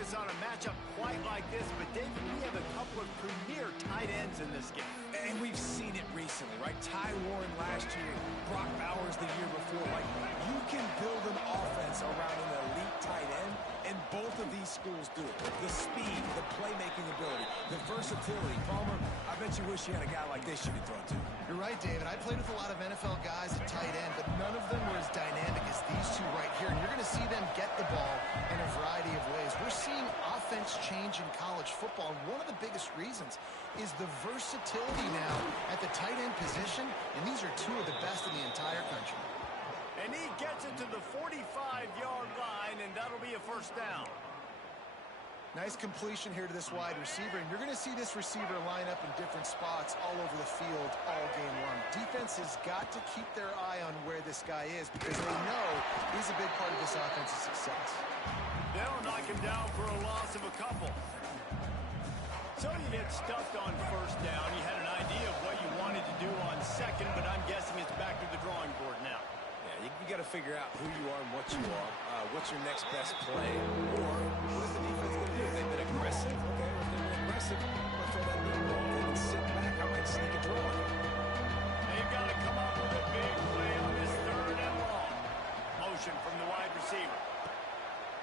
focus on a matchup quite like this, but David, we have a couple of premier tight ends in this game. And we've seen it recently, right? Ty Warren last year, Brock Bowers the year before. Like, you can build an offense around an elite tight end, and both of these schools do it. The speed, the playmaking ability, the versatility. Palmer, I bet you wish you had a guy like this you could throw to. You're right, David. I played with a lot of NFL guys at tight end, but none of them were as dynamic as these two right here. And you're going to see them get the ball in a variety of ways. We're seeing offense change in college football, and one of the biggest reasons is the versatility now at the tight end position, and these are two of the best in the entire country. And he gets it to the 45-yard line, and that'll be a first down. Nice completion here to this wide receiver, and you're going to see this receiver line up in different spots all over the field all game long. Defense has got to keep their eye on where this guy is because they know he's a big part of this offense's success. They'll knock him down for a loss of a couple. So you get stuffed on first down. You had an idea of what you wanted to do on second, but I'm guessing it's back to the drawing board now. Yeah, you got to figure out who you are and what you are. What's your next best play? Or what is the defense going to do? They've been aggressive. Okay, if they've been aggressive, I'm going to throw that deep ball. If they can sit back, I might sneak a draw. They've got to come up with a big play on this third and long. Motion from the wide receiver.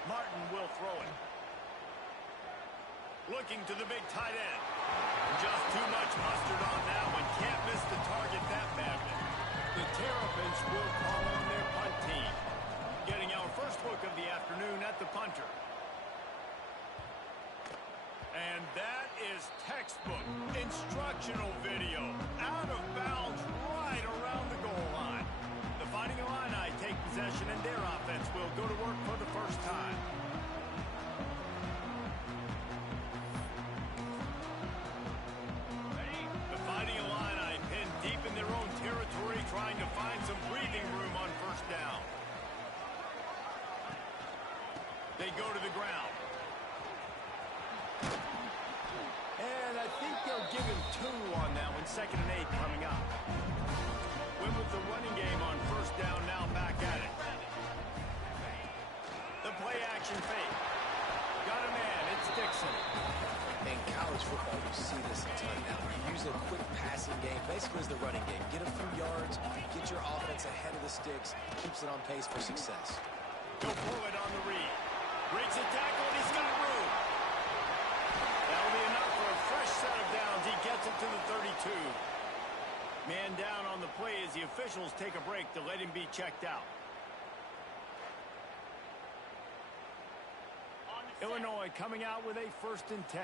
Martin will throw it. Looking to the big tight end. Just too much mustard on that one. Can't miss the target that badly. The Terrapins will call on their punt team. Getting our first look of the afternoon at the punter. And that is textbook instructional video. Out of bounds right around the goal line. The Fighting Illini take possession and their offense will go to work for the first time. The Fighting Illini pinned deep in their own territory, trying to find some breathing room on first down. They go to the ground. And I think they'll give him 2 on that one. 2nd and 8 coming up. Win with the running game on first down, now back at it. The play action fake. Got a man, it's Dixon. In college football, you see this a ton now. You use a quick passing game, basically as the running game. Get a few yards, get your offense ahead of the sticks, keeps it on pace for success. He'll pull it on the read. Breaks a tackle, and he's got room. That'll be enough for a fresh set of downs. He gets it to the 32. Man down on the play as the officials take a break to let him be checked out. Illinois coming out with a 1st and 10.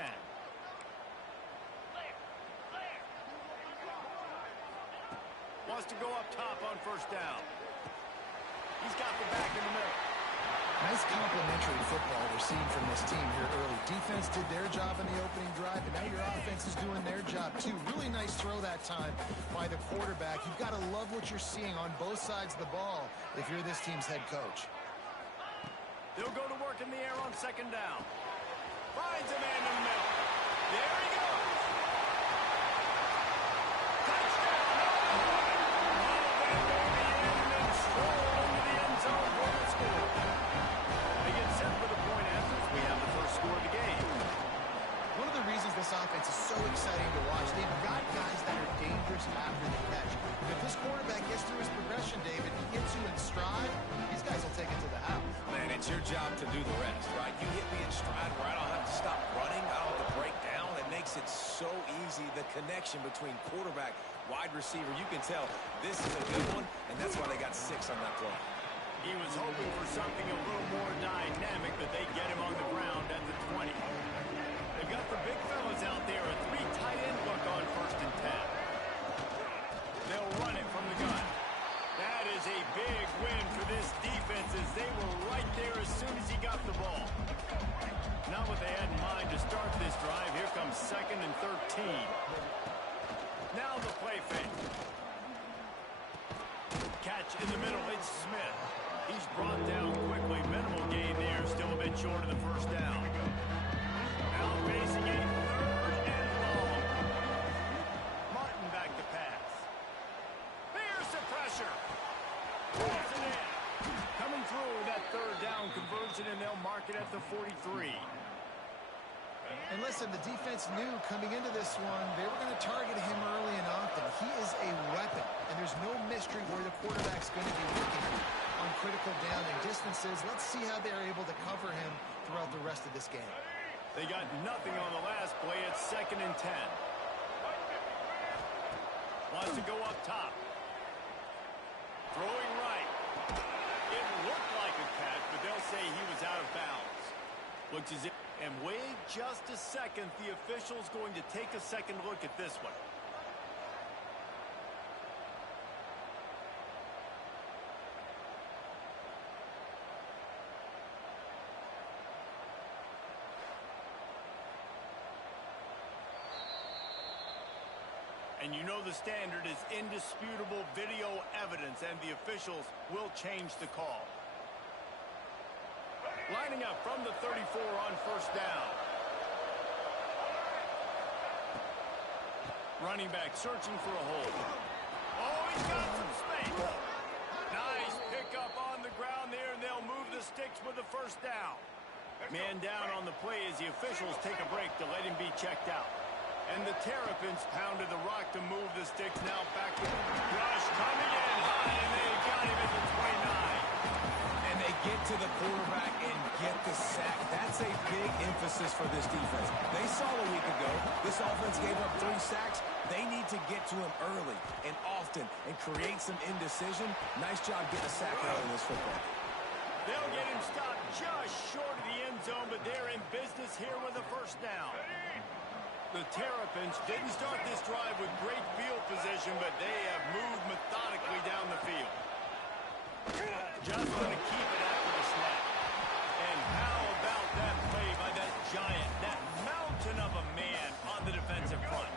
Wants to go up top on first down. He's got the back in the middle. Nice complimentary football we're seeing from this team here early. Defense did their job in the opening drive, and now your offense is doing their job too. Really nice throw that time by the quarterback. You've got to love what you're seeing on both sides of the ball if you're this team's head coach. They'll go to work in the air on 2nd down. Finds a man in the middle. There he goes. Touchdown! And stroll into the end zone for the score. They get set for the point after we have the first score of the game. One of the reasons this offense is so exciting to watch, they've got guys that are dangerous after the catch. If this quarterback gets through his progression, David, he gets you in stride, these guys will take it to the house. Man, it's your job to do the rest, right? You hit me in stride where I don't have to stop running, I don't have to break down. It makes it so easy, the connection between quarterback, wide receiver. You can tell this is a good one, and that's why they got 6 on that play. He was hoping for something a little more dynamic, but they get him on the ground at the 20. They've got the big fellas out there, a 3 tight end look on 1st and 10. They'll run it from the gun. That is a big win for this defense as they were right there as soon as he got the ball. Not what they had in mind to start this drive. Here comes 2nd and 13. Now the play fake. Catch in the middle, it's Smith. He's brought down quickly. Minimal gain there, still a bit short of the first down. Now facing a 3rd and long. Martin back to pass. There's the pressure. Pulls it in. Coming through that 3rd down conversion, and they'll mark it at the 43. And listen, the defense knew coming into this one, they were going to target him early and often. He is a weapon, and there's no mystery where the quarterback's going to be looking on critical down and distances. Let's see how they're able to cover him throughout the rest of this game. They got nothing on the last play. It's 2nd and 10. Wants to go up top. Throwing right. It looked like a catch, but they'll say he was out of bounds. Looks as if, and wait just a second, the official's going to take a second look at this one. And you know the standard is indisputable video evidence, and the officials will change the call. Lining up from the 34 on 1st down. Running back searching for a hole. Oh, he's got some space. Nice pickup on the ground there, and they'll move the sticks with the 1st down. Man down on the play as the officials take a break to let him be checked out. And the Terrapins pounded the rock to move the sticks. Now back to Rush coming in high, and they got him at the 29. And they get to the quarterback and get the sack. That's a big emphasis for this defense. They saw a week ago this offense gave up 3 sacks. They need to get to him early and often and create some indecision. Nice job getting a sack early in this football. They'll get him stopped just short of the end zone, but they're in business here with a 1st down. The Terrapins didn't start this drive with great field position, but they have moved methodically down the field. Just going to keep it after the snap. And how about that play by that giant, that mountain of a man on the defensive front?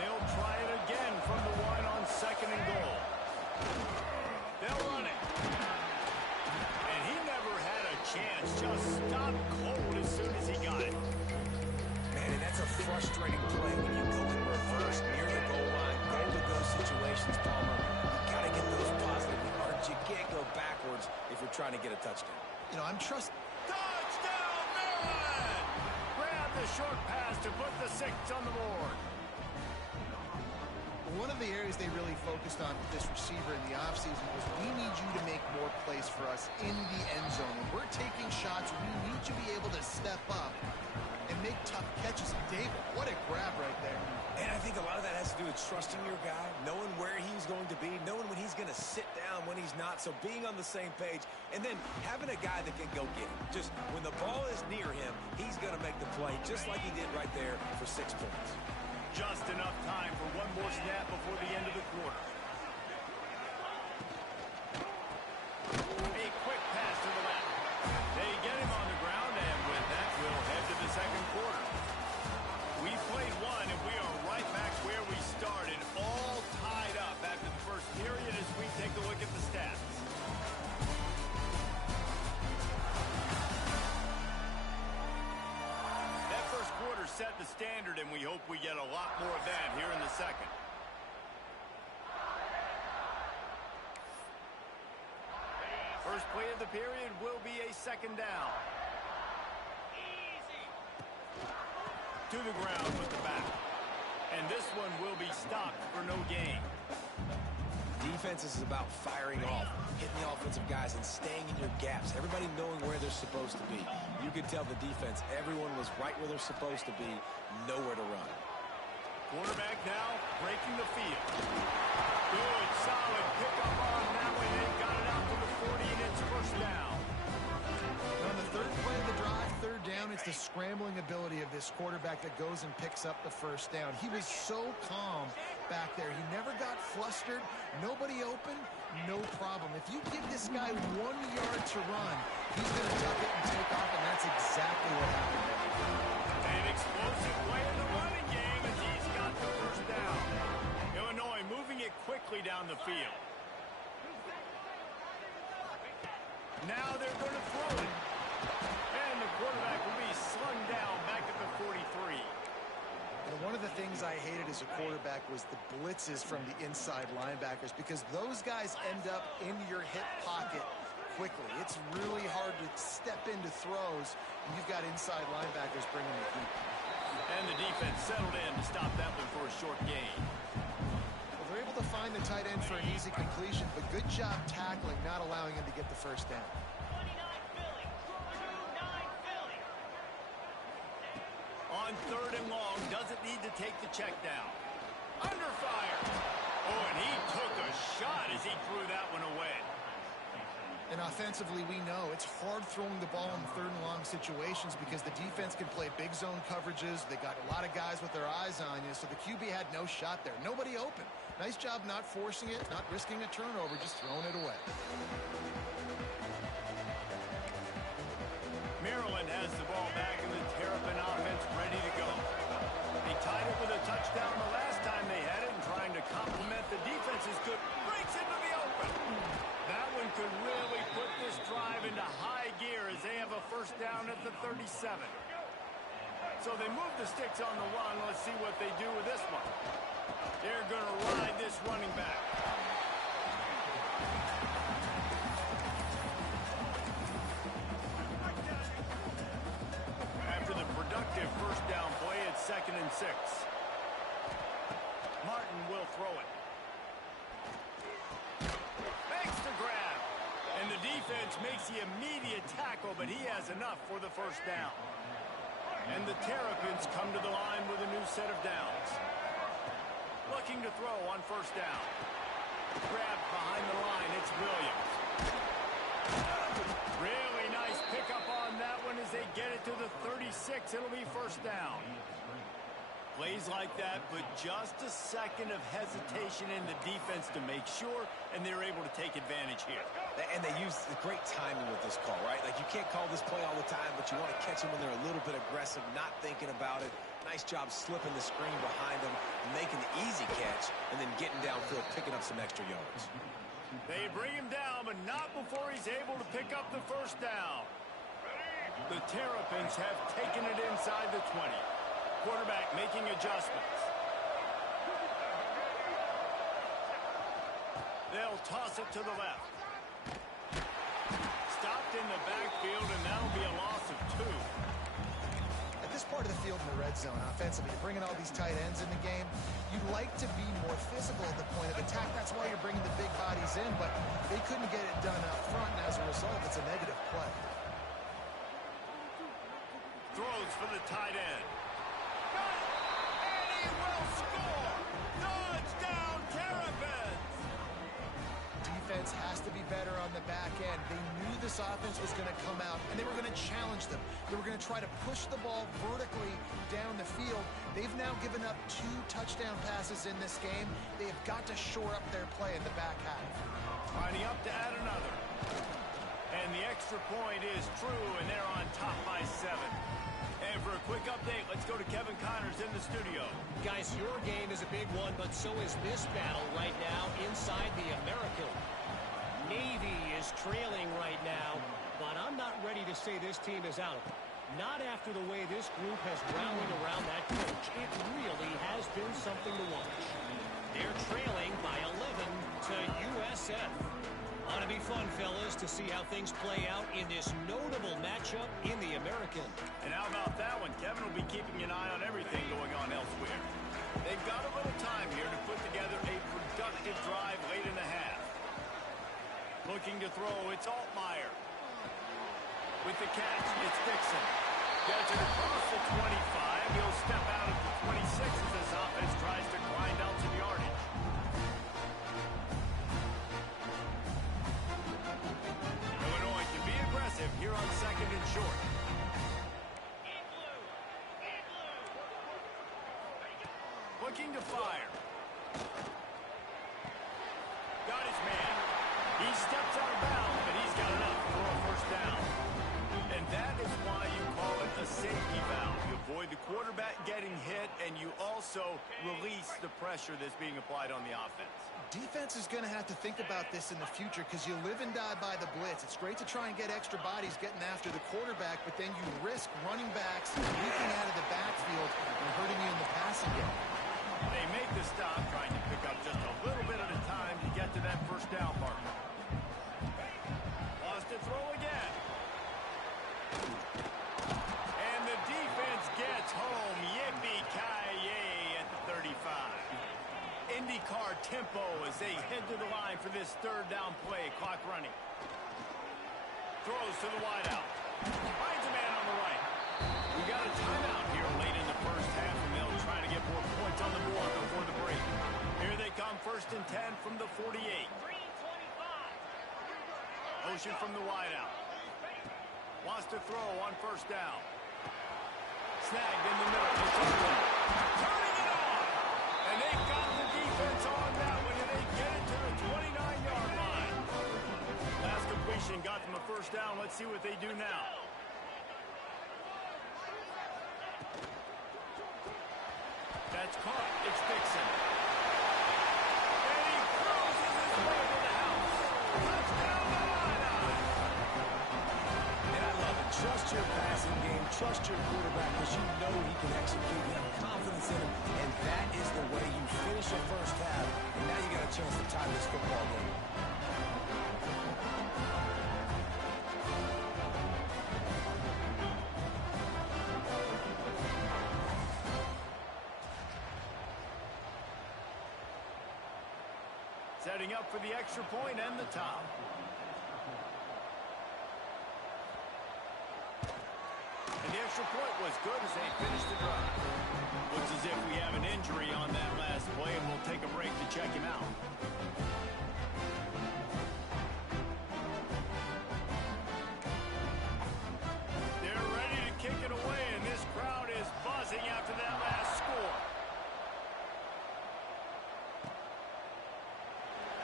They'll try it again from the 1 on 2nd and goal. They'll run it. And he never had a chance. Just stopped cold as soon as he got it. That's a frustrating play when you go in reverse near the goal line. Goal-to-go situations, Palmer. You got to get those positive yards. You can't go backwards if you're trying to get a touchdown. You know, I'm trusting. Touchdown, Maryland! Grab the short pass to put the 6 on the board. One of the areas they really focused on with this receiver in the offseason was we need you to make more plays for us in the end zone. When we're taking shots, we need you to be able to step up and make tough catches. David, what a grab right there. And I think a lot of that has to do with trusting your guy, knowing where he's going to be, knowing when he's going to sit down, when he's not. So being on the same page, and then having a guy that can go get him. Just when the ball is near him, he's going to make the play, just like he did right there for 6 points. Just enough time for one more snap before the end of the quarter. A quick pass to the left. They get him on the ground, and with that, we'll head to the 2nd quarter. We played 1, and we are right back where we started, all tied up after the 1st period as we take a look at the stats. That 1st quarter set the standard, and we hope we get a lot more of that here in the 2nd. First play of the period will be a 2nd down. To the ground with the back. And this one will be stopped for no gain. Defense is about firing off, hitting the offensive guys, and staying in your gaps. Everybody knowing where they're supposed to be. You can tell the defense, everyone was right where they're supposed to be, nowhere to run. Quarterback now breaking the field. Good, solid pickup on that way. They got it out to the 40, and it's 1st down. On the 3rd play of the drive, 3rd down, it's the scrambling ability of this quarterback that goes and picks up the 1st down. He was so calm back there. He never got flustered. Nobody open, no problem. If you give this guy 1 yard to run, he's going to tuck it and take off, and that's exactly what happened. An explosive play in the running game as he's got the 1st down. Illinois moving it quickly down the field. Now they're going to throw it. And the quarterback will be slung down back at the 43. And one of the things I hated as a quarterback was the blitzes from the inside linebackers, because those guys end up in your hip pocket quickly. It's really hard to step into throws, and you've got inside linebackers bringing the heat. And the defense settled in to stop that one for a short gain. Well, they're able to find the tight end for an easy completion, but good job tackling, not allowing him to get the first down. On 3rd and long, doesn't need to take the check down. Under fire. Oh, and he took a shot as he threw that one away. And offensively, we know it's hard throwing the ball in 3rd and long situations because the defense can play big zone coverages. They got a lot of guys with their eyes on you, so the QB had no shot there. Nobody open. Nice job not forcing it, not risking a turnover, just throwing it away. Maryland has the ball back in the Terrapin offense ready to go. They tied it with a touchdown the last time they had it, and trying to complement the defense's good. Breaks into the open. That one could really put this drive into high gear as they have a first down at the 37. So they move the sticks on the run. Let's see what they do with this one. They're going to ride this running back. After the productive first down play, it's 2nd and 6. Martin will throw it. Makes the grab. And the defense makes the immediate tackle, but he has enough for the first down. And the Terrapins come to the line with a new set of downs. Looking to throw on first down. Grabbed behind the line, it's Williams. Really nice pickup on that one as they get it to the 36. It'll be first down. Plays like that, but just a second of hesitation in the defense to make sure, and they're able to take advantage here. And they use the great timing with this call, right? Like, you can't call this play all the time, but you want to catch them when they're a little bit aggressive, not thinking about it. Nice job slipping the screen behind them, making the easy catch, and then getting downfield, picking up some extra yards. They bring him down, but not before he's able to pick up the first down. The Terrapins have taken it inside the 20. Quarterback making adjustments. They'll toss it to the left. Stopped in the backfield, and that'll be a loss of 2. At this part of the field in the red zone, offensively, you're bringing all these tight ends in the game. You'd like to be more physical at the point of attack. That's why you're bringing the big bodies in, but they couldn't get it done up front, and as a result, it's a negative play. Throws for the tight end. Got it! And he will score! Touchdown, Terrapins! Defense has to be better on the back end. They knew this offense was going to come out, and they were going to challenge them. They were going to try to push the ball vertically down the field. They've now given up 2 touchdown passes in this game. They have got to shore up their play in the back half. Lining up to add another. And the extra point is true, and they're on top by 7. And for a quick update, let's go to Kevin Connors in the studio. Guys, your game is a big one, but so is this battle right now inside the American. Navy is trailing right now, but I'm not ready to say this team is out of it. Not after the way this group has rallied around that coach. It really has been something to watch. They're trailing by 11 to USF. Ought to be fun, fellas, to see how things play out in this notable matchup in the American. And how about that one? Kevin will be keeping an eye on everything going on elsewhere. They've got a little time here to put together a productive drive late in the half. Looking to throw, it's Altmaier. With the catch, it's Dixon. Gets it across the 25. He'll step out at the 26 as this offense tries to grind out some yardage. Illinois can be aggressive here on 2nd and short. Looking to fire. Got his man. He steps out of bounds, but he's got enough for a first down. And that is why you call it a safety valve. You avoid the quarterback getting hit, and you also release the pressure that's being applied on the offense. Defense is going to have to think about this in the future because you live and die by the blitz. It's great to try and get extra bodies getting after the quarterback, but then you risk running backs leaking out of the backfield and hurting you in the passing game. They make the stop, trying to pick up just a little bit at a time to get to that first down marker. Lost as they head to the line for this third down play. Clock running. Throws to the wideout. Finds a man on the right. We got a timeout here late in the first half, and they'll try to get more points on the board before the break. Here they come, 1st and 10 from the 48. Motion from the wideout. Wants to throw on 1st down. Snagged in the middle. Turning it on. And they've got the defense on that one, and they get it to the 29-yard line. Last completion got them a 1st down. Let's see what they do now. That's caught. It's Dixon. And he cruises his way to the house. Touchdown to Line. And I love it. Trust your passing game. Trust your quarterback because you know he can execute. You have confidence in him. And that is the way you finish your first half. And now you got a chance to tie this football game. Setting up for the extra point and the top. And the extra point was good as they finished the drive. Looks as if we have an injury on that last play, and we'll take a break to check him out. They're ready to kick it away, and this crowd is buzzing after that last score.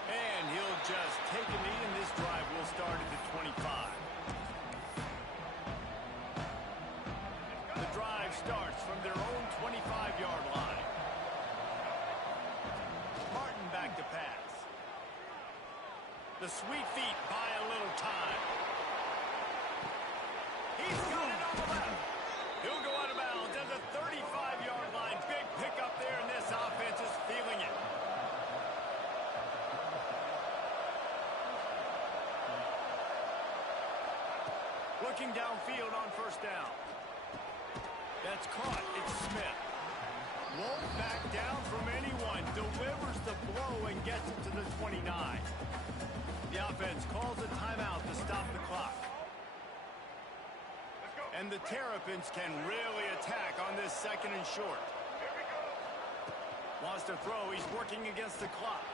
And he'll just take a knee, and this drive will start at the 25. The drive starts from their own 25-yard line. Martin back to pass. The sweet feet buy a little time. He's got it on the left. He'll go out of bounds at the 35-yard line. Big pickup there, and this offense is feeling it. Looking downfield on 1st down. That's caught. It's Smith. Won't back down from anyone. Delivers the blow and gets it to the 29. The offense calls a timeout to stop the clock. And the Terrapins can really attack on this 2nd and short. Wants to throw. He's working against the clock.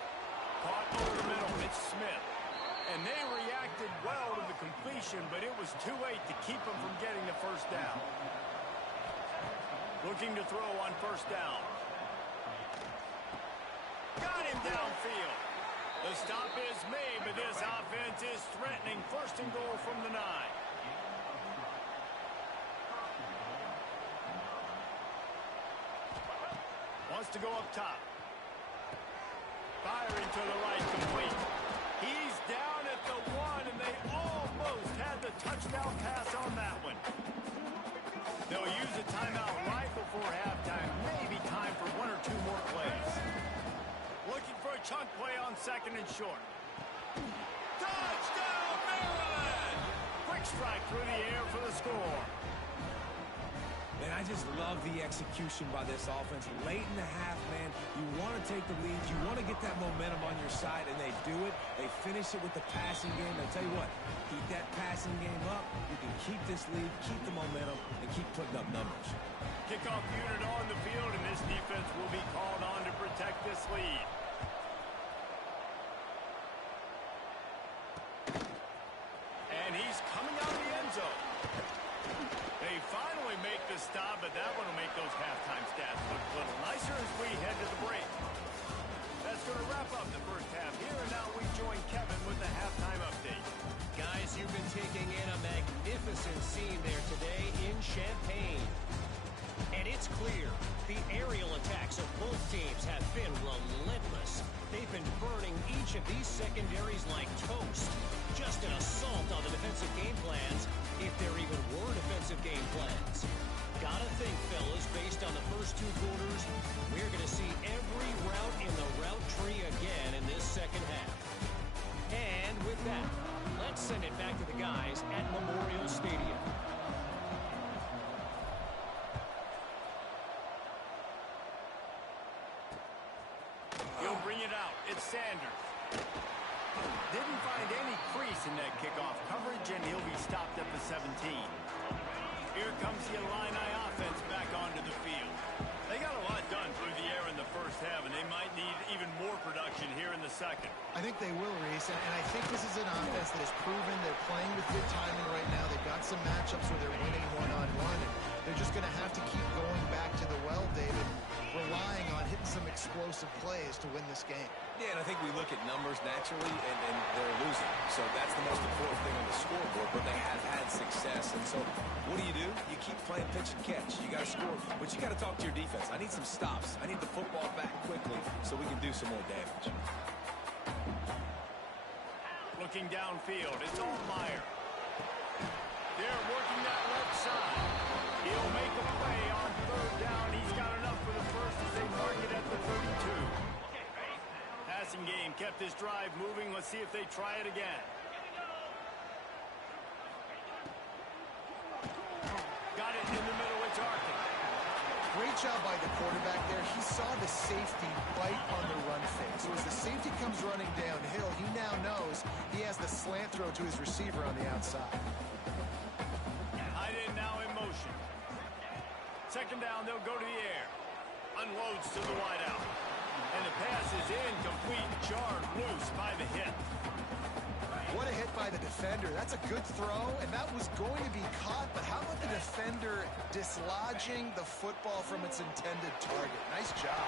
Caught over the middle. It's Smith. And they reacted well to the completion, but it was too late to keep them from getting the 1st down. Looking to throw on 1st down. Got him downfield. The stop is made, but this offense is threatening 1st and goal from the 9. Wants to go up top. Firing to the right, complete. He's down at the 1, and they almost had the touchdown pass on that one. They'll use a timeout right before halftime. Maybe time for 1 or 2 more plays. Looking for a chunk play on 2nd and short. Touchdown, Maryland! Quick strike through the air for the score. Man, I just love the execution by this offense. Late in the half, man, you want to take the lead. You want to get that momentum on your side, and they do it. They finish it with the passing game. I tell you what, keep that passing game up. You can keep this lead, keep the momentum, and keep putting up numbers. Kickoff unit on the field, and this defense will be called on to protect this lead. And he's coming out of the end zone. They finally make the stop, but that one will make those halftime stats look a little nicer as we head to the break. That's going to wrap up the first half here, and now we join Kevin with the halftime update. Guys, you've been taking in a magnificent scene there today in Champaign. And it's clear, the aerial attacks of both teams have been relentless. They've been burning each of these secondaries like toast. Just an assault on the defensive game plans, if there even were defensive game plans. Gotta think, fellas, based on the first 2 quarters, we're going to see every route in the route tree again in this second half. And with that, let's send it back to the guys at Memorial Stadium. He'll bring it out. It's Sanders. Didn't find any crease in that kickoff coverage, and he'll be stopped at the 17. Here comes the Illini offense back onto the field. They got a lot done through the air in the first half, and they might need even more production here in the second. I think they will, Reese, and I think this is an offense that has proven they're playing with good timing right now. They've got some matchups where they're winning one-on-one, and they're just going to have to keep going back to the well, David, relying on hitting some explosive plays to win this game. Yeah, and I think we look at numbers naturally, and they're losing. So that's the most important thing on the scoreboard, but they have had success. And so what do? You keep playing pitch and catch. You got to score, but you got to talk to your defense. I need some stops. I need the football back quickly so we can do some more damage. Looking downfield, it's all Meyer. They're working that left side. He'll make a play on third down. He's got enough for the first as they mark it at the 32. Passing game kept this drive moving. Let's see if they try it again. Got it in the middle with Tarkin. Great job by the quarterback there. He saw the safety right on the run fake. So as the safety comes running downhill, he now knows he has the slant throw to his receiver on the outside. Tight end now in motion. Second down, they'll go to the air. Unloads to the wideout. And the pass is incomplete, jarred loose by the hit. What a hit by the defender. That's a good throw, and that was going to be caught, but how about the defender dislodging the football from its intended target? Nice job.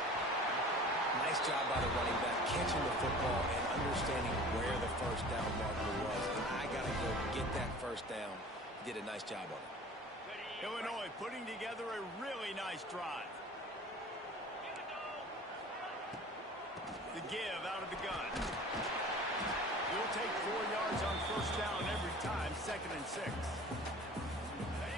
Nice job by the running back, catching the football and understanding where the first down marker was. And I got to go get that first down. Did a nice job on it. Illinois putting together a really nice drive. The give out of the gun. He'll take 4 yards on first down every time, 2nd and 6.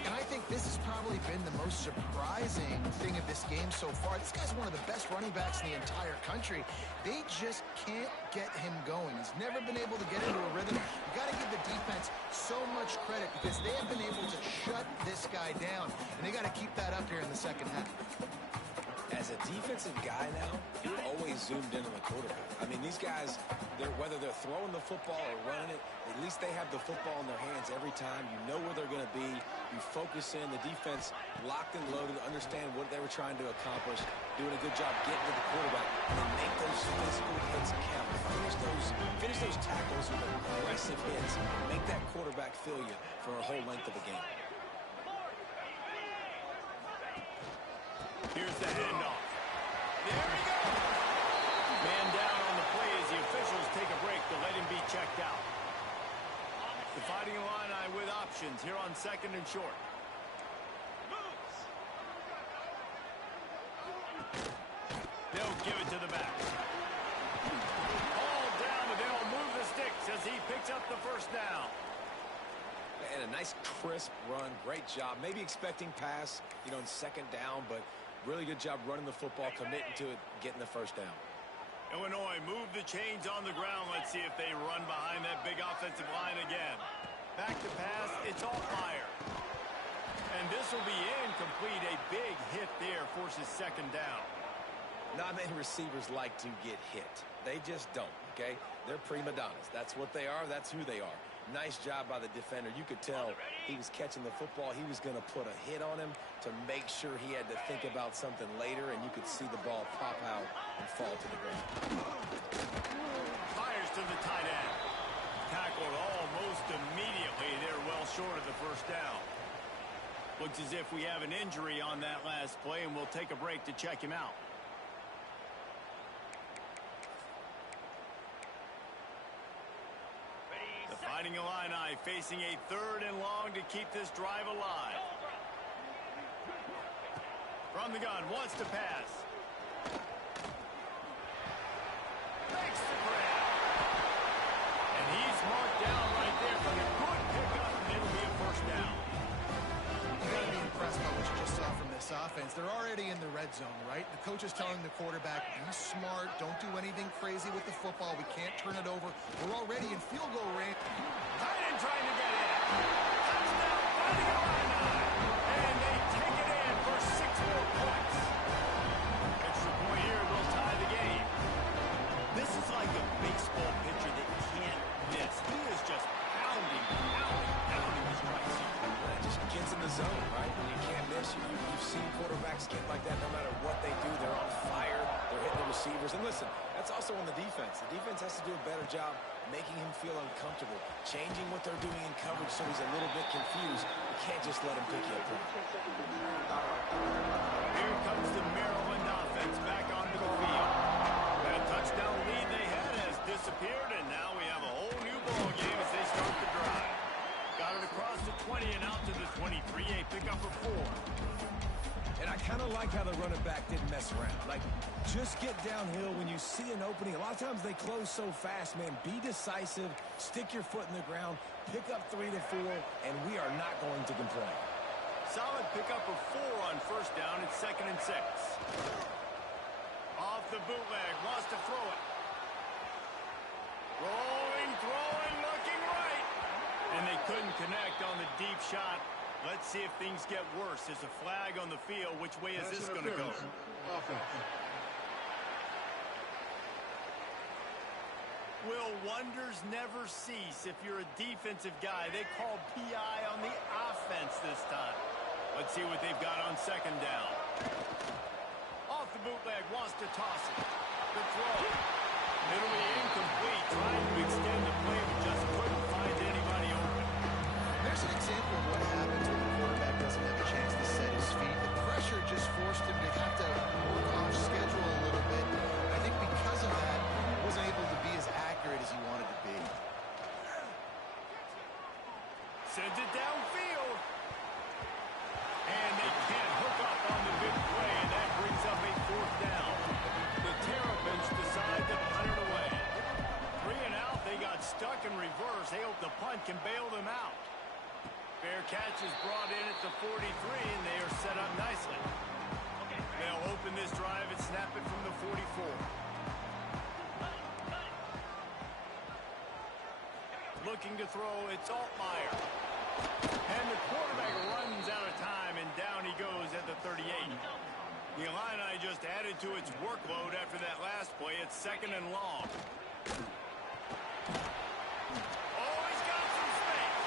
And I think this has probably been the most surprising thing of this game so far. This guy's one of the best running backs in the entire country. They just can't get him going. He's never been able to get into a rhythm. You got to give the defense so much credit because they have been able to shut this guy down, and they got to keep that up here in the second half. As a defensive guy now, you're always zoomed in on the quarterback. I mean, these guys, whether they're throwing the football or running it, at least they have the football in their hands every time. You know where they're going to be. You focus in. The defense locked and loaded, understand what they were trying to accomplish, doing a good job getting to the quarterback, and then make those physical hits count. Finish those tackles with aggressive hits. Make that quarterback feel you for a whole length of a game. Here's the handoff. There he goes. Man down on the play as the officials take a break to let him be checked out. The Fighting Illini with options here on 2nd and short. They'll give it to the back. All down, but they'll move the sticks as he picks up the first down. And a nice crisp run. Great job. Maybe expecting pass, in 2nd down, but really good job running the football, committing to it, getting the first down. Illinois move the chains on the ground. Let's see if they run behind that big offensive line again. Back to pass. It's Altmaier. And this will be incomplete. A big hit there forces 2nd down. Not many receivers like to get hit. They just don't, okay? They're prima donnas. That's what they are. That's who they are. Nice job by the defender. You could tell he was catching the football. He was going to put a hit on him to make sure he had to think about something later, and you could see the ball pop out and fall to the ground. Fires to the tight end. Tackled almost immediately. They're well short of the first down. Looks as if we have an injury on that last play, and we'll take a break to check him out. The Fighting Illini facing a 3rd and long to keep this drive alive. From the gun, wants to pass. Makes the grab. And he's marked down right there for a good pickup, and it'll be a first down. You got to be impressed by what you just saw from this offense. They're already in the red zone, right? The coach is telling the quarterback, be smart, don't do anything crazy with the football. We can't turn it over. We're already in field goal range. Tight end trying to get in. Touchdown, Fighting Illini. And they take it in for 6 more points. Extra point here will tie the game. This is like a baseball quarterbacks get like that no matter what they do. They're on fire. They're hitting the receivers. And listen, that's also on the defense. The defense has to do a better job making him feel uncomfortable, changing what they're doing in coverage so he's a little bit confused. You can't just let him pick you up. Here comes the Maryland offense back onto the field. That touchdown lead they had has disappeared, and now we have a whole new ball game as they start the drive. Got it across the 20 and out to the 23. A pickup of 4. And I kind of like how the running back didn't mess around. Like, just get downhill when you see an opening. A lot of times they close so fast, man. Be decisive, stick your foot in the ground, pick up 3 to 4, and we are not going to complain. Solid pickup of 4 on first down. It's 2nd and 6. Off the bootleg, wants to throw it. Rolling, throwing, looking right. And they couldn't connect on the deep shot. Let's see if things get worse. There's a flag on the field. Which way is this going to go? Will wonders never cease if you're a defensive guy? They call PI on the offense this time. Let's see what they've got on 2nd down. Off the bootleg, wants to toss it. The throw. It'll be incomplete. Trying to extend the play, but just couldn't find anybody open. There's an example of what happens when the quarterback doesn't have a chance to set his feet. The pressure just forced him to have to work off schedule a little bit. I think because of that, he wasn't able to be as accurate as he wanted to be. Sends it downfield. And they can't hook up on the big play, and that brings up a 4th down. The Terrapins decide to punt it away. 3 and out, they got stuck in reverse. They hope the punt can bail them out. Fair catch is brought in at the 43, and they are set up nicely. They'll open this drive and snap it from the 44. Looking to throw, it's Altmaier. And the quarterback runs out of time, and down he goes at the 38. The Illini just added to its workload after that last play. It's 2nd and long. Oh, he's got some space.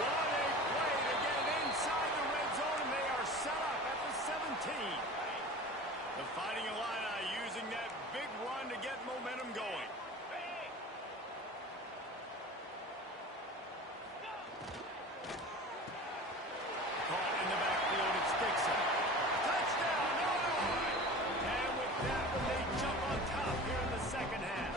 What a play to get inside the red zone, and they are set up at the 17. The Fighting Illini using that big run to get momentum going. Caught in the backfield, it's Dixon. Touchdown, Illinois! And with that one, they jump on top here in the 2nd half.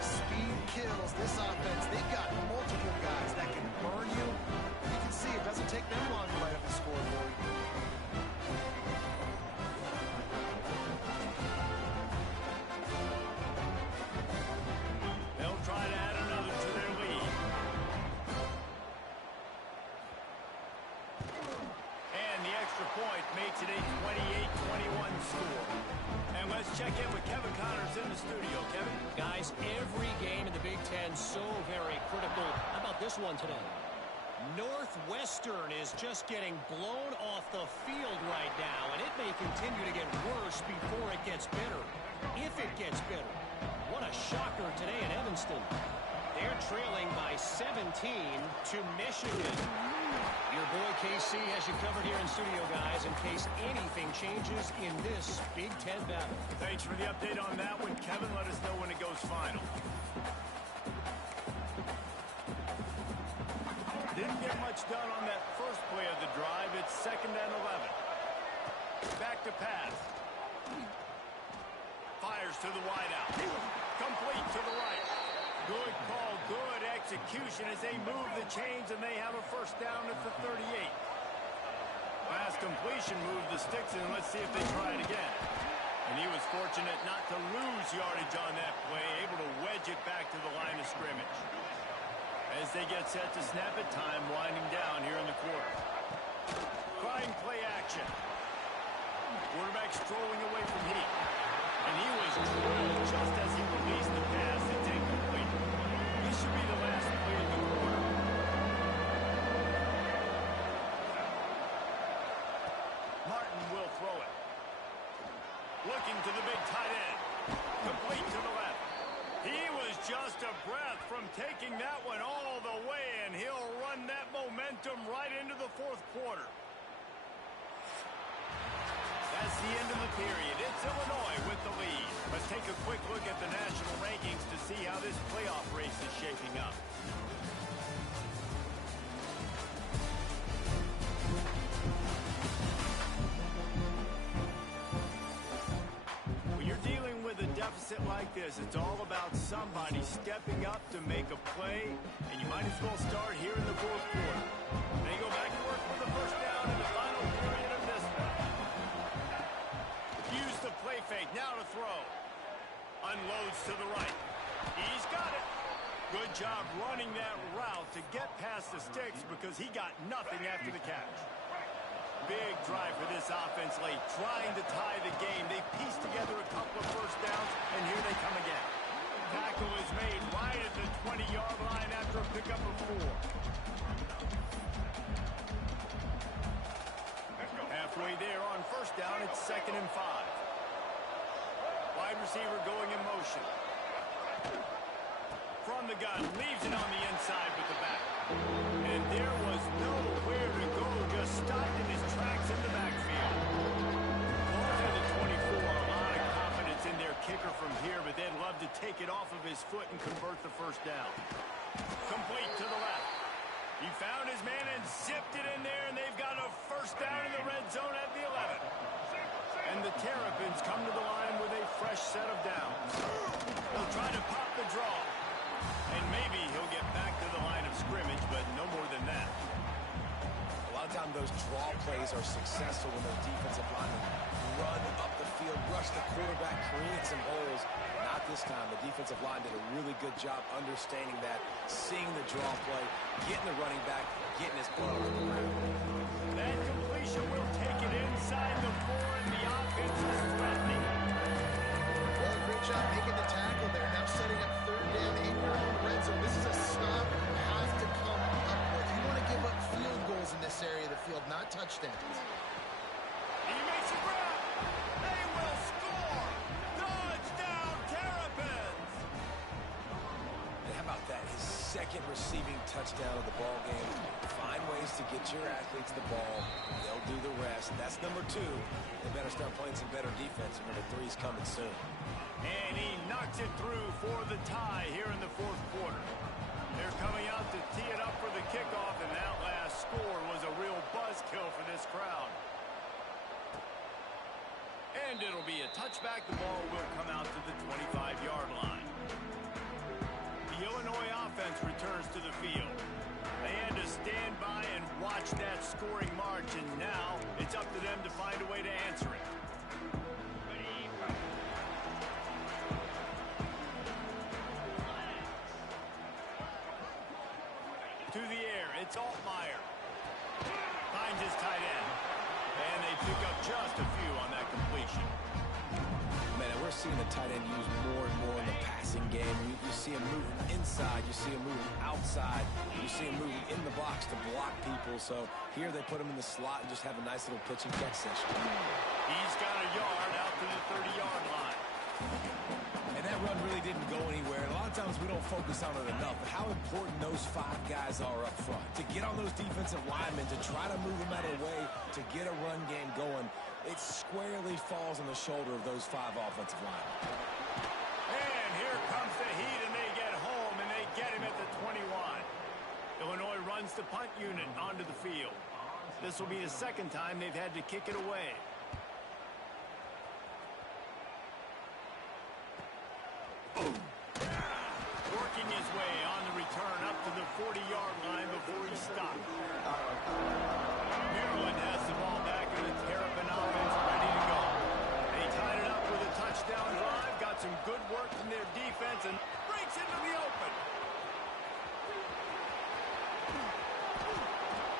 Speed kills this offense. They've got multiple guys that can burn you. You can see it doesn't take them long to light up the scoreboard. They'll try to add another to their lead. And the extra point makes it a 28-21 score. And let's check in with Kevin Connors in the studio. Kevin? Guys, every game in the Big Ten so very critical. How about this one today? Northwestern is just getting blown off the field right now, and it may continue to get worse before it gets better. If it gets better. What a shocker today in Evanston. They're trailing by 17 to Michigan. Your boy KC has you covered here in studio, guys, in case anything changes in this Big Ten battle. Thanks for the update on that one, Kevin. Let us know when it goes final. Didn't get much done on that first play of the drive. It's 2nd and 11. Back to pass. Fires to the wideout. Complete to the right. Good call, good execution as they move the chains, and they have a first down at the 38. Last completion moved the sticks, and let's see if they try it again. And he was fortunate not to lose yardage on that play, able to wedge it back to the line of scrimmage. As they get set to snap it, time winding down here in the quarter. Trying play action. Quarterback strolling away from heat. And he was drilled just as he released the pass. It's incomplete. This should be the last play of the quarter. Martin will throw it. Looking to the big tight end. Complete to the left. He was just a breath from taking that one all the way, and he'll run that momentum momentum right into the fourth quarter. That's the end of the period. It's Illinois with the lead. Let's take a quick look at the national rankings to see how this playoff race is shaping up. When you're dealing with a deficit like this, it's all about somebody stepping up to make a play, and you might as well start here in the fourth quarter. They go back to work with the first down in the final period of this one. Use the play fake, now to throw. Unloads to the right. He's got it. Good job running that route to get past the sticks because he got nothing after the catch. Big drive for this offense late, trying to tie the game. They pieced together a couple of first downs, and here they come again. Tackle is made right at the 20-yard line after a pickup of 4. Halfway there on first down, it's 2nd and 5. Wide receiver going in motion. From the gun, leaves it on the inside with the back. And there was nowhere to go, just stopped in his tracks in the backfield. Ball to the 24, a lot of confidence in their kicker from here, but they'd love to take it off of his foot and convert the first down. Complete to the left. He found his man and zipped it in there, and they've got a first down in the red zone at the 11. And the Terrapins come to the line with a fresh set of downs. They'll try to pop the draw. And maybe he'll get back to the line of scrimmage, but no more than that. A lot of times those draw plays are successful when those defensive linemen run up the field, rush the quarterback, create some holes. Not this time. The defensive line did a really good job understanding that, seeing the draw play, getting the running back, getting his ball on the ground. That completion will take it inside the 4, and the offense is threatening. Well, great job making the tackle there. Now setting up 3rd down, 8-yard in the red zone. This is a stop you have to come up with. You want to give up field goals in this area of the field, not touchdowns. He makes a grab. They will score. Touchdown, Terrapins. And how about that? His 2nd receiving touchdown of the ball game. Find ways to get your athletes the ball. They'll do the rest. That's number 2. They better start playing some better defense. Number 3's coming soon. And he knocks it through for the tie here in the fourth quarter. They're coming out to tee it up for the kickoff, and that last score was a real buzzkill for this crowd. And it'll be a touchback. The ball will come out to the 25-yard line. The Illinois offense returns to the field. They had to stand by and watch that scoring march, and now it's up to them to find a way to answer it. To the air, it's Altmaier. Finds his tight end. And they pick up just a few on that completion. Man, we're seeing the tight end used more and more in the passing game. You see him moving inside. You see him moving outside. You see him moving in the box to block people. So here they put him in the slot and just have a nice little pitch and catch session. He's got a yard out to the 30-yard line. And that run really didn't go anywhere. And a lot of times we don't focus on it enough, but how important those 5 guys are up front. To get on those defensive linemen, to try to move them out of the way, to get a run game going, it squarely falls on the shoulder of those 5 offensive linemen. And here comes the heat, and they get home, and they get him at the 21. Illinois runs the punt unit onto the field. This will be the 2nd time they've had to kick it away. Working his way on the return up to the 40-yard line before he stopped. Maryland has the ball back, and the Terrapin offense ready to go. They tied it up with a touchdown drive, got some good work from their defense, and breaks into the open.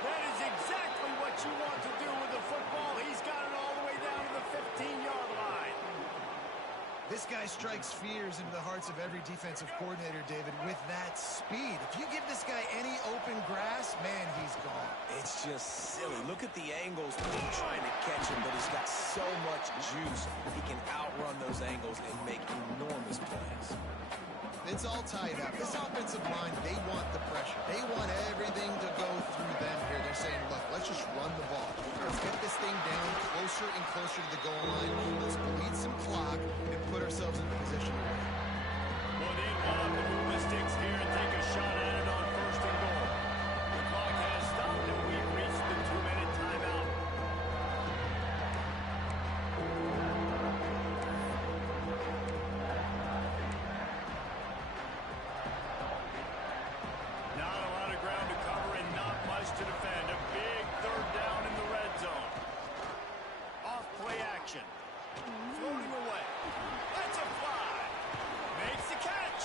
That is exactly what you want to do with the football. He's got it all the way down to the 15-yard line. This guy strikes fears into the hearts of every defensive coordinator, David, with that speed. If you give this guy any open grass, man, he's gone. It's just silly. Look at the angles trying to catch him, but he's got so much juice. He can outrun those angles and make enormous plays. It's all tied up. This offensive line, they want the pressure. They want everything to go through them here. They're saying, look, let's just run the ball. Let's get this thing down closer and closer to the goal line. Let's bleed some clock and put ourselves in a position to win. Well, they want to move the sticks here and take a shot at it on first and goal. The clock has stopped and we've reached the 2-minute timeout. Not a lot of ground to cover and not much to defend. A big third down in the red zone. Off play action. Floating away. That's a fly. Makes the catch.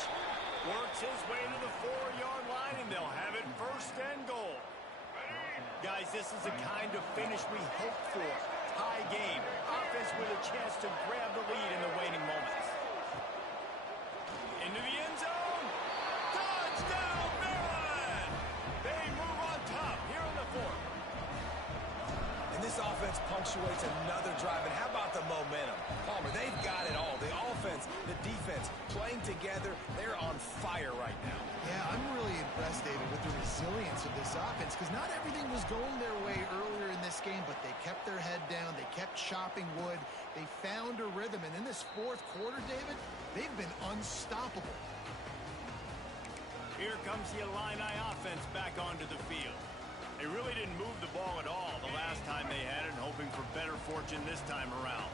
Works his way to the 4-yard line, and they'll have it first and goal. Guys, this is the kind of finish we hope for. Tie game. Offense with a chance to grab the lead in the waning moments. Into the end zone. Touchdown, Maryland! They move on top here in the fourth. And this offense punctuates another drive. And how about the momentum? Palmer, they've got it all. The offense, the defense, playing together. They're on fire right now. Yeah, I'm really impressed, David, with the resilience of this offense because not everything was going their way earlier in this game, but they kept their head down. They kept chopping wood. They found a rhythm. And in this fourth quarter, David, they've been unstoppable. Here comes the Illini offense back onto the field. They really didn't move the ball at all the last time they had it, hoping for better fortune this time around.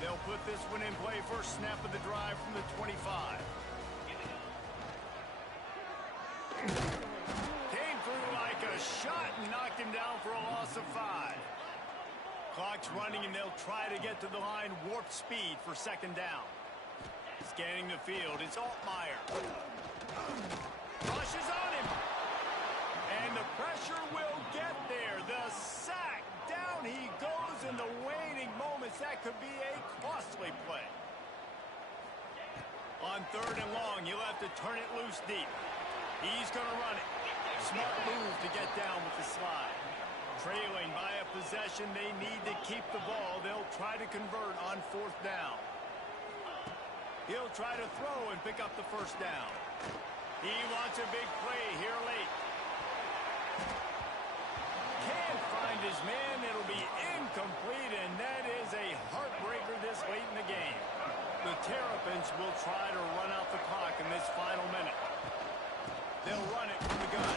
They'll put this one in play first snap of the drive from the 25. Came through like a shot and knocked him down for a loss of 5. Clock's running and they'll try to get to the line warp speed for second down. Scanning the field, it's Altmaier. Rushes on him. And the pressure will get there. The sack. Down he goes in the waning moments. That could be a costly play. On third and long, you'll have to turn it loose deep. He's going to run it. Smart move to get down with the slide. Trailing by a possession, they need to keep the ball. They'll try to convert on fourth down. He'll try to throw and pick up the first down. He wants a big play here late. Can't find his man. It'll be incomplete, and that is a heartbreaker this late in the game. The Terrapins will try to run out the clock in this final minute. They'll run it from the gun.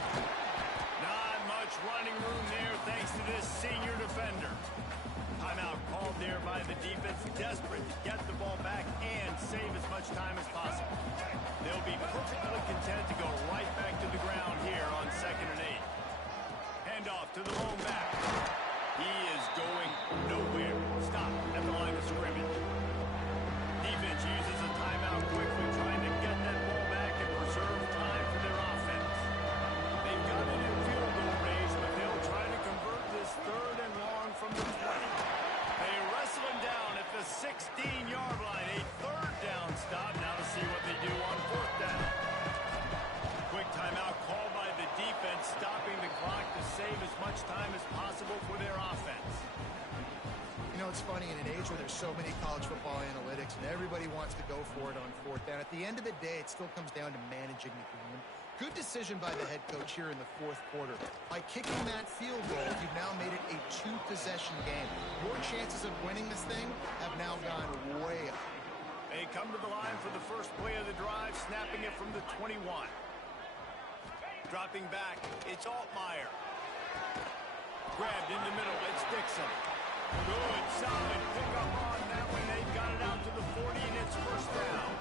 Not much running room there thanks to this senior defender. Timeout called there by the defense, desperate to get the ball back and save as much time as possible. They'll be perfectly content to go right back to the ground here on 2nd and 8. Handoff to the lone back. He is going nowhere. Stop at the line of scrimmage. Defense uses a timeout quickly, trying to get that ball back and preserve time for their offense. They've got it in field goal range, but they'll try to convert this third and long from the 20. They wrestle him down at the 16-yard line. A third down stop. Now to see what they do on fourth down. Quick timeout called by the defense, stopping the clock to save as much time as possible for their offense. You know, it's funny, in an age where there's so many college football analytics and everybody wants to go for it on fourth down, at the end of the day, it still comes down to managing the game. Good decision by the head coach here in the fourth quarter. By kicking that field goal, you've now made it a 2-possession game. Your chances of winning this thing have now gone way up. They come to the line for the first play of the drive, snapping it from the 21. Dropping back, it's Altmaier. Grabbed in the middle, it's Dixon. Good, solid pickup on that one. They've got it out to the 40, and it's first down.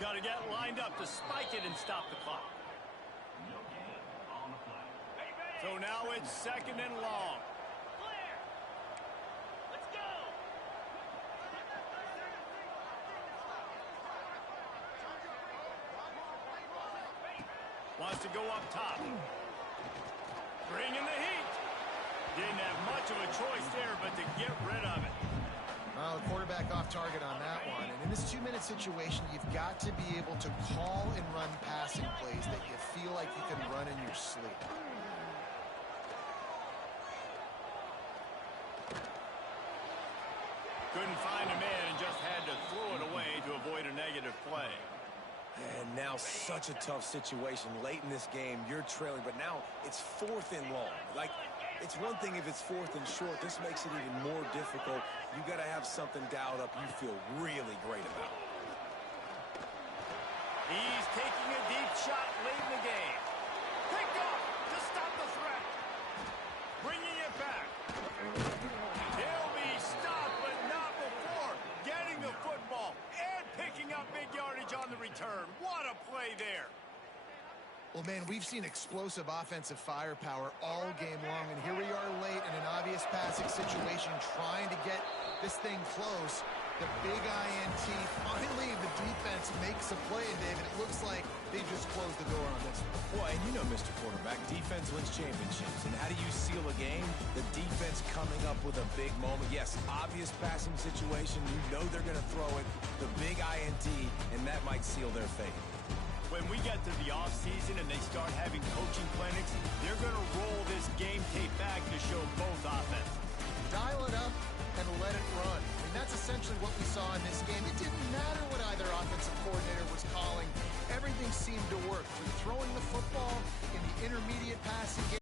Got to get lined up to spike it and stop the clock. So now it's 2nd and long. Wants to go up top. Bring in the heat. Didn't have much of a choice there, but to get rid of it. Well, the quarterback off target on that one. And in this 2-minute situation, you've got to be able to call and run passing plays that you feel like you can run in your sleep. Couldn't find a man and just had to throw it away to avoid a negative. Now such a tough situation late in this game. You're trailing, but now it's 4th and long. Like, it's one thing if it's 4th and short. This makes it even more difficult. You got to have something dialed up you feel really great about. He's taking a deep shot late in the game. Picked off to stop the threat. Bringing it back. He'll be stopped, but not before getting the football and picking up big yardage on the return. What a play there. Well, man, we've seen explosive offensive firepower all game long, and here we are late in an obvious passing situation trying to get this thing close. The big INT, finally the defense makes a play, and David, it looks like they just closed the door on this one. Boy, and you know, Mr. Quarterback, defense wins championships. And how do you seal a game? The defense coming up with a big moment. Yes, obvious passing situation. You know they're going to throw it. The big INT, and that might seal their fate. When we get to the offseason and they start having coaching clinics, they're going to roll this game tape back to show both offense. Dial it up and let it run. And that's essentially what we saw in this game. It didn't matter what either offensive coordinator was calling. Everything seemed to work. Through throwing the football in the intermediate passing game.